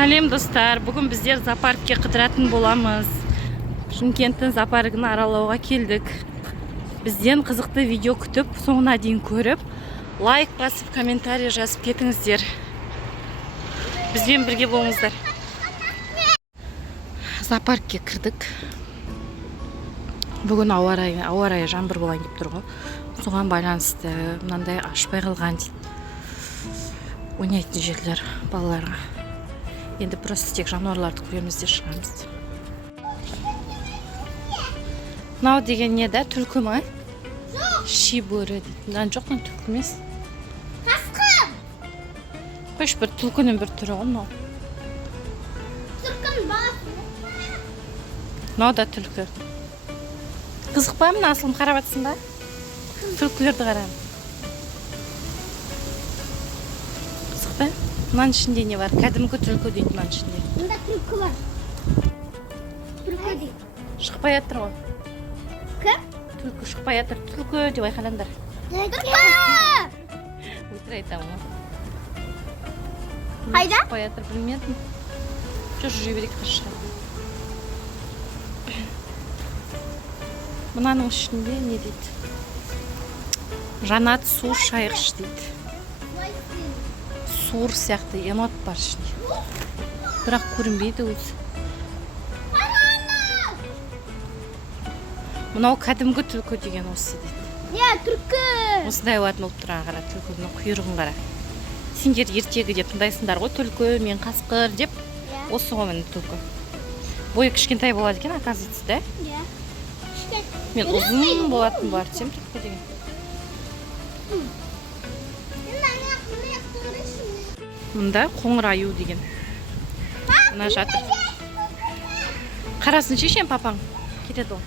Сәлем достар, бүгін біздер зоопаркке қыдыратын боламыз. Шымкенттің зоопаркын аралауға келдік. Бізден қызықты видео күтіп, соңына дейін көріп, лайк басып, комментарий жазып кетіңіздер. Бізбен бірге болыңыздар. Зоопаркке кірдік. Бүгін ауа райы жаңбыр болайын деп тұр ғой. Соған байланысты мынандай ашпай қалған дейді. Ойнайтын жерлер балаларға. Енді просто тек жануарларды көреміз де шығамыз. Мынау деген не да? Түлкі ма? Ши бөрі дейді. Жоқ, түлкі емес. Қасқыр! Қойш, бір түлкінің бір түрі ғой мынау. Түлкінің баласы. Мынау да түлкі. Қызық па, мына асылым қарап атсың ба? Түлкілерді қарам. Қызық па? Мұнан ішінде не бар? Кәдімгі түлкі дейді мұнан ішінде. Мұнда түлкі бар. Түлкі дейді. Шықпай атыр ғой. Кім? Түлкі шықпай атыр. Түлкі деп айқайлаңдар. Түлкі! Өтір айтамын ғой. Қайда? Шықпай атыр, білмедім. Жүре берейік қаршы. Мұнаның ішінде не дейді? Жанат су шайғыш дейді. Суыр сияқты енот бар ішінде. Бірақ көрінбейді өзі. Мұнау кәдімгі түлкі деген осы дейді. Не, түлкі! Осындай олатын болып тұрған қара, түлкінің құйрығын қара. Сендер ертегі деп тыңдайсыңдар ғой, түлкі, мен қасқыр деп. Осы ғой міне түлкі. Бойы кішкентай болады екен, оказывается, да? Мен ұзын болатын бар, сен түлкі деген. Мұнда қоңыр аю деген. Мұна жатыр. Қарасын шешем папаң. Кетеді ол.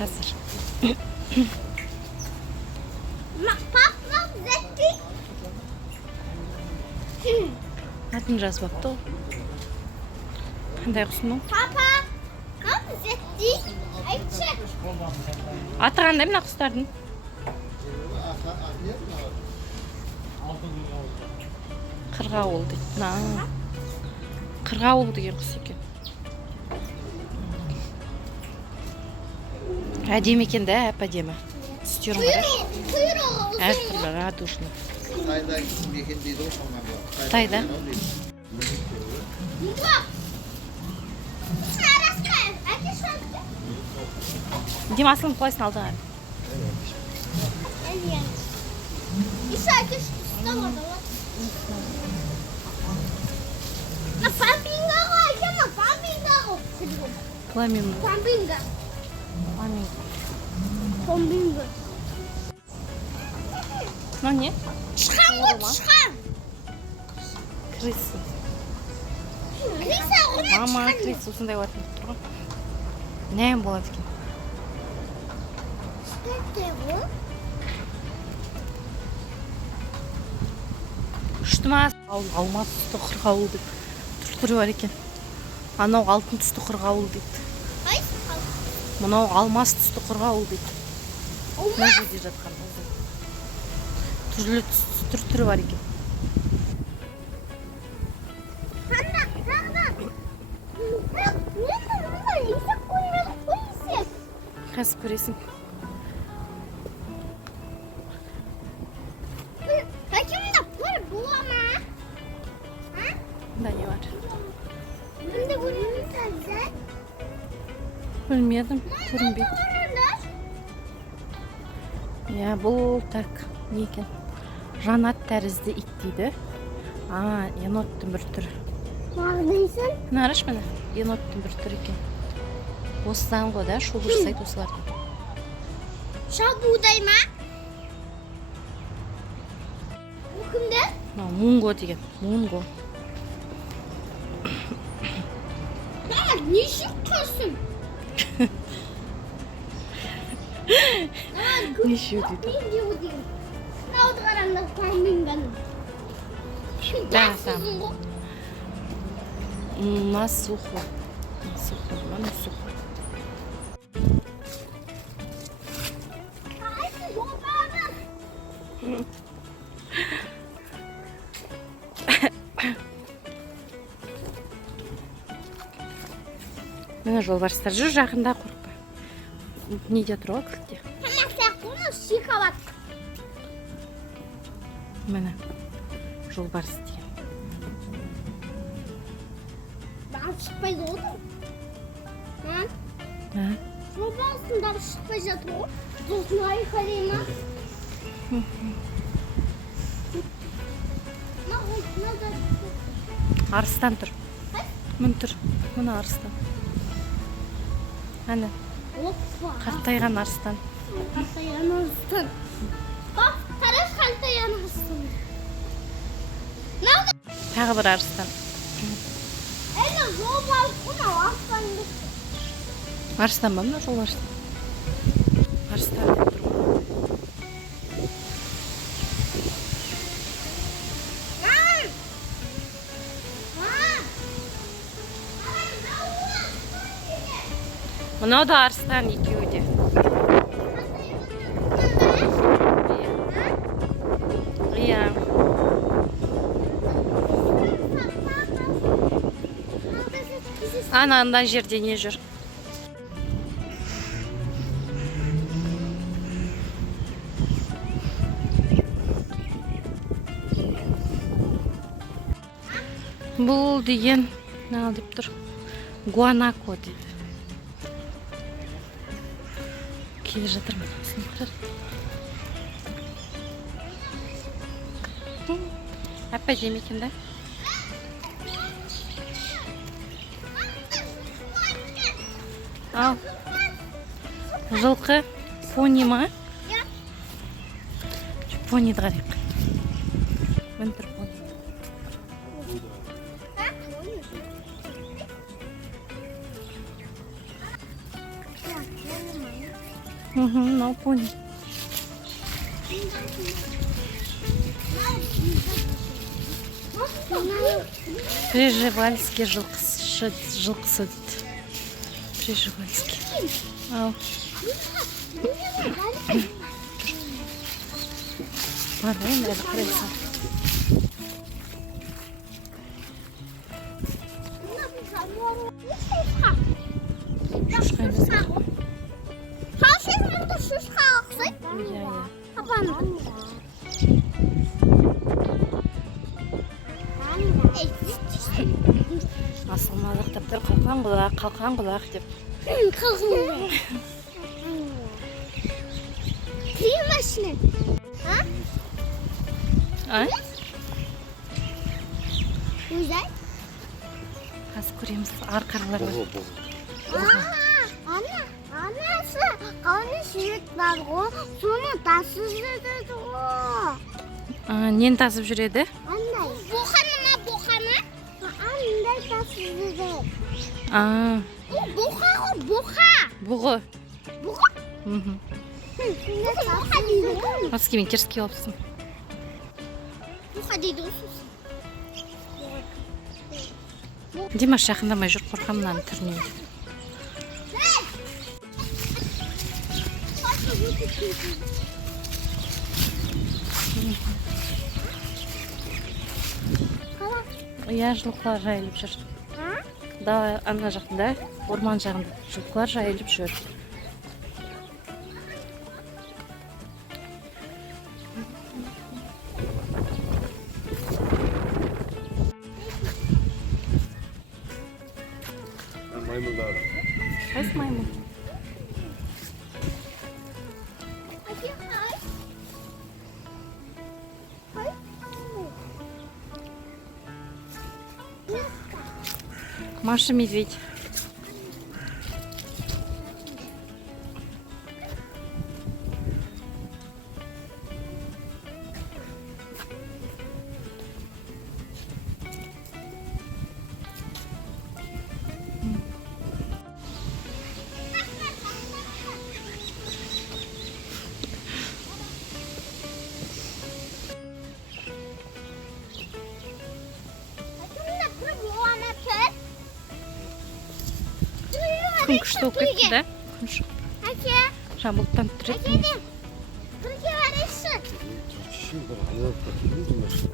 Қазір. Атын жазбапты ол. Қандай құсын ол? Папа, қап зетти? Айтшы. Аты қандай мына құстардың? Қырғауыл дейді. Қырғауыл деген құс екен. Әдемі екен да, әп-әдемі. Түстерін қараш. Әртүрлі радужны. Қытайда. Дим, асылым құлайсын алдыңа. Еще әкеш ұста орда ғой. Фламинго ғой, әкема, фламинго ғой. Фламинго. Фламинго. Фламинго. Мынау не? Тышқан ғой, тышқан. Крысы. Криса орна Мама, тышқан. крысы осындай олатын тұр ғой. Нәм болады екен. Күшті ма? Алмас түсті қырғауыл деп түрі бар екен. Анау алтын түсті қырғауыл дейді. Мұнау алмас түсті қырғауыл дейді. Мына жерде жатқан. Түрі бар екен. Қазір көресің. Мұнда не бар? Білмедім, көрінбейді. Я, бұл так, не екен? Жанат тәрізді ит дейді. Еноттың бір түрі. Мағдайсың? Мына араш мені, еноттың бір түрі екен. Осыдан ғой да, шолу жасайды осылардың. Шабудай ма? Бұл кімді? Мунго деген, мунго. Нешік қырсың? Нешік дейді. Науды қараңдар фламингоның. Да, сам. Насухо. Насухо. Міне жолбарыстар жүр жақында, қорықпа. Неде тұр ғой кілтте? Тамақ сияқты оны шиқабат. Міне жолбарыс деген. Бағы шықпайды ғой. Жолбарыстың дағы шықпай жатыр ғой. Сосын айқайлай ма? Арыстан тұр. Мін тұр. Мына арыстан. Әні. Опа. Қартайған арыстан. Қартайған арыстан. Бақ, қараш қартайған арыстан. Тағы бір арыстан. Әне жолбарыс мынау арыстан. Арыстан ба мына жолбарыс? Арыстан деп тұр ғой. Мынау да арыстан екеуі де. Иә. Анда жерде не жүр? Бұл деген не деп тұр? Гуанако дейді. Келе жатырмын. Апа жемекен да? Ал. Жылқы пони ма? Пониді қарайық. Мін тұр пони. Мынау пони. Приживальский жылқысы дейді. Приживальский. Ал. Барайын, әлі қарайсың. Шушқа емес. Шушқа ұқсайды? Иә. Апаның. Асылмалықтап тұр, қалқан құлақ деп. Қалқан. Кірейін машина. Өзай? Қазір көреміз, арқарлар бар. Анасы, қауыны сүйет бар ғой, соны тасып жүреді ғой. Нені тасып жүреді? Андай. Боқаны ма, боқаны? Андай тасып жүреді. Боқа ғой, боқа. Бұғы. Боқа? Боқа дейді ғой. Осы кемен керіске алыпсың. Боқа дейді ғой. Димаш жақындамай жүр, қорқамнан түрінен. Иә, жылқылар жайылып жүр. Ана жақында, орман жағында жылқылар жайылып жүр. Маймылдар. Қайсы маймыл? Маша медведь. Күн күшті болып кетті, да? Күн шығып. Әке. Жамбылттан тұреді. Бірге барайсы. бір айналып кетті.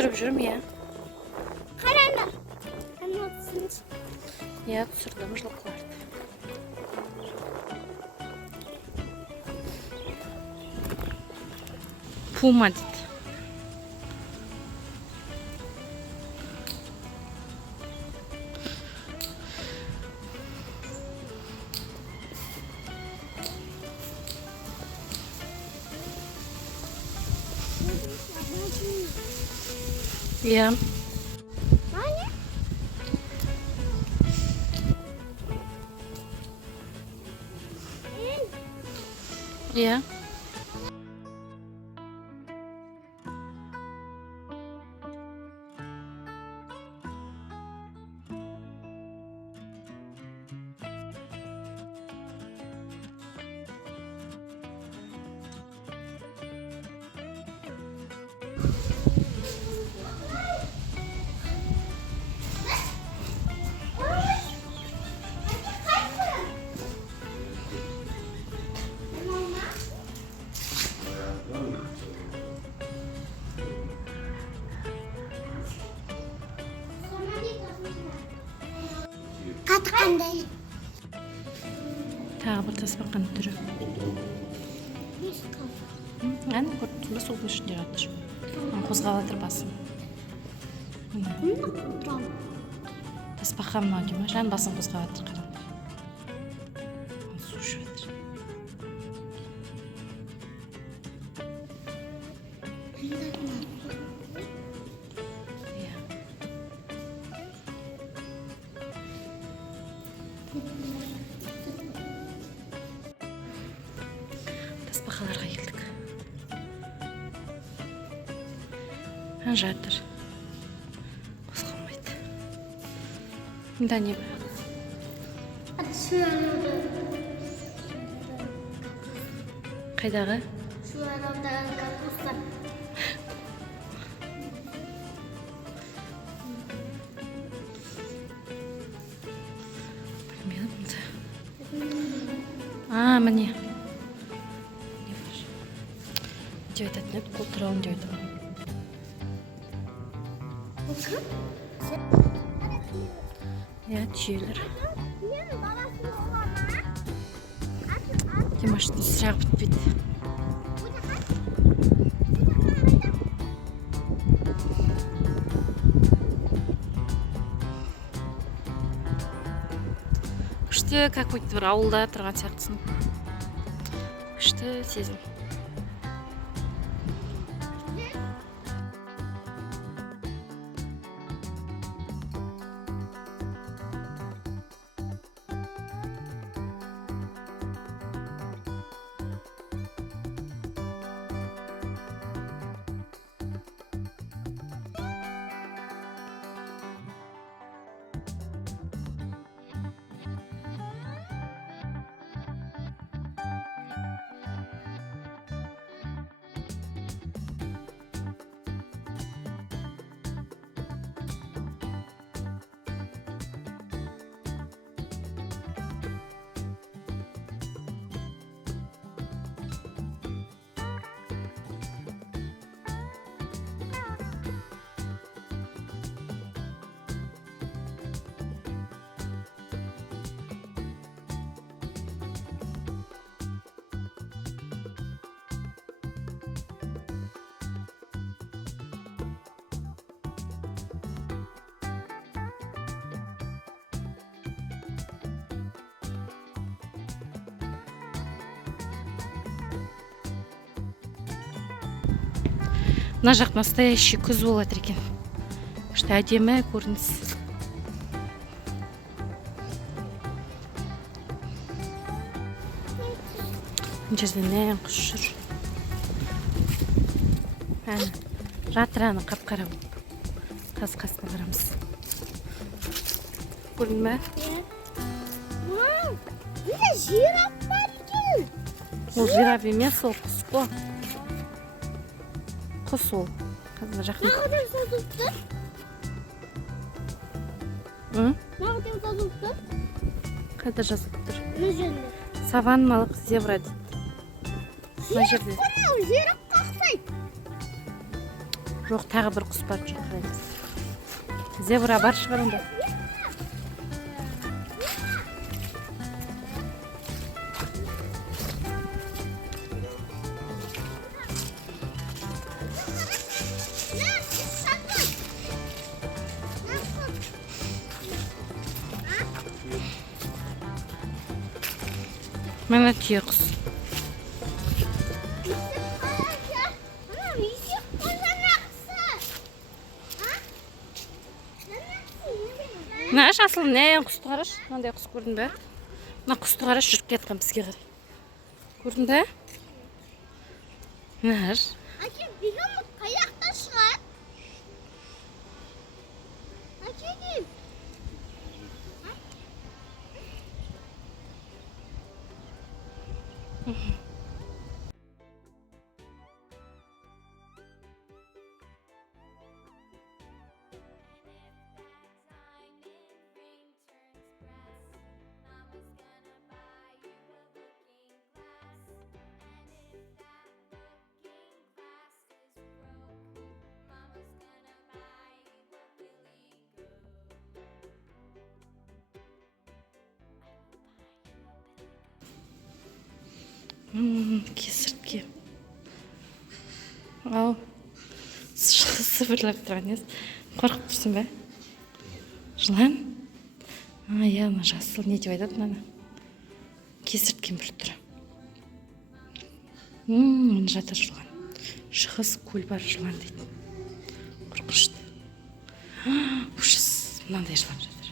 Түсіріп жүрмін, иә. Қараңдар. Қана түсінші. Иә, түсірдім жылқыларды. Пума дейді. Иә. Ане? Иә. Қатı қандай? Тағы бір тасбақан түрі. Әне көріп ба, сол ішінде жатыр. Қозғап жатыр басын. Тасбақан мынау дейма, жан басын қозғап жатыр, қараңдар. Су ішіп жатыр. Тасбақаларға келдік. Жатыр. Қозғалмайды. Мында не бар? Қайдағы? Міне. Не бар? Деп айтатын еді, қол тұрауын деп айтады. Иә, түйелер. Димаштың сұрағы бітпейді. Күшті, как будто бір ауылда тұрған сияқтысың. Күшті сезім. Мына жақ настоящий күз болады екен. Күшті әдемі көрініс. Мына жерде нән құс жүр. Жатыр аны қап-қара болып. Қас-қасына барамыз. Көрдің бе? Мына жираф бар екен. Ол жираф емес, ол құс қой. Құс ол. Қазір жақын. Нағыдан созылып тұр. Нағыдан созылып тұр. Қайда жазылып тұр? Мына жерде. Саванналық зебра дейді. Мына жерде. Жираф қақсайды. Жоқ, тағы бір құс бар, қараймыз. Зебра бар шығар онда. Мына түйе құс. Мына жасыл не құсты қараш? Мынандай құс көрдің бе? Мына құсты қараш, жүріп кеткен бізге қарай. Көрдің бе? Мына жаш. Әке, бегемот қаяқта шығар? Әке дейм. Кесіртке. Ау. Сыбырлап тұрған ес. Қорқып тұрсың бе? Жылан? Иә, жасыл не деп айтады мынаны? Кесірткен бір түрі. Мына жатыр жылан. Шығыс көл бар жылан дейді. Қорқышты. Ужас, мынандай жылан жатыр.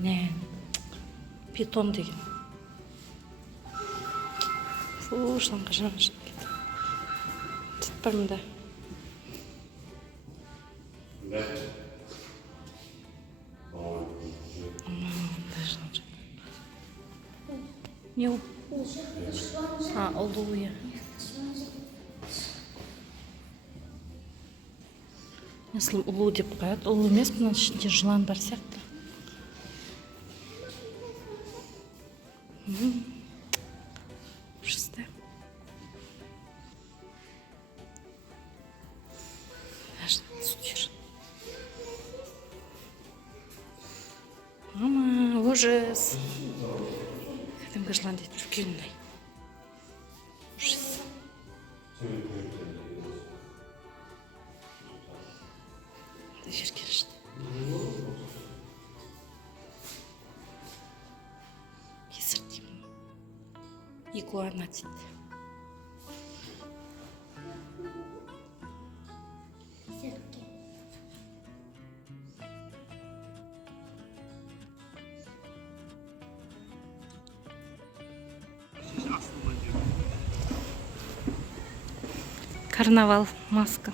Не? Питон деген. Фу, жыланға жан шығып кетті. Сөйтіп бар мұнда. Не ол? Ұлу, иә. Если ұлу деп қояды, ұлу емес, мұның ішінде жылан бар сияқты. Ужасно. Мама, ужас. Кәдімгі жылан дейді, үлкеннай. Ужас. Жерге шықты. Кесірткен. Игуана дейді. Карнавал, маска.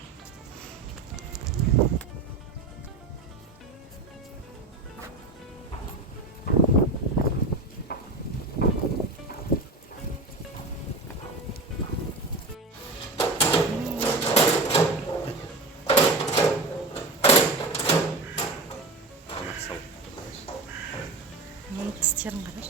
Тістерін қараш.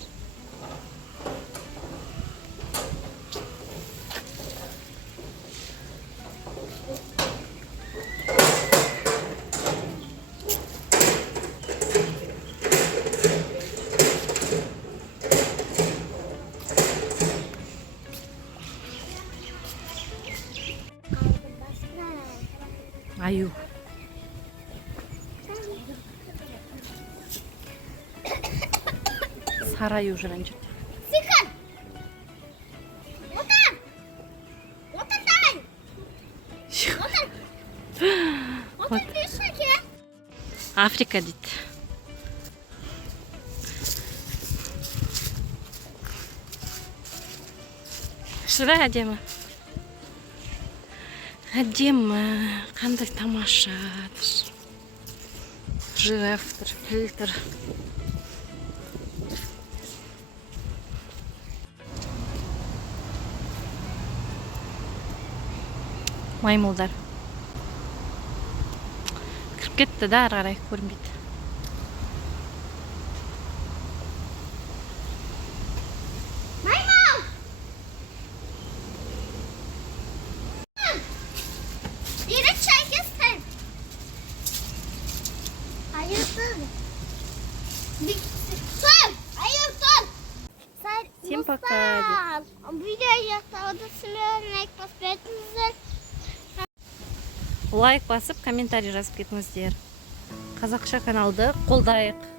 Аю. Сары аю жүрген жерде. Сихан! Отыр! Отыр давай! Отыр! Отыр дейші әке! Африка дейді. Шыра әдемі. Әдемі, қандай тамаша. Жирафтыр, филтр. Маймылдар. Кіріп кетті да, ары қарай көрінбейді. Маймыл! Тұр! Айыр тұр! Всем пока. Видео жасауды сілерін басып етіңіздер. Лайк басып, комментарий жазып кетіңіздер. Қазақша каналды қолдайық.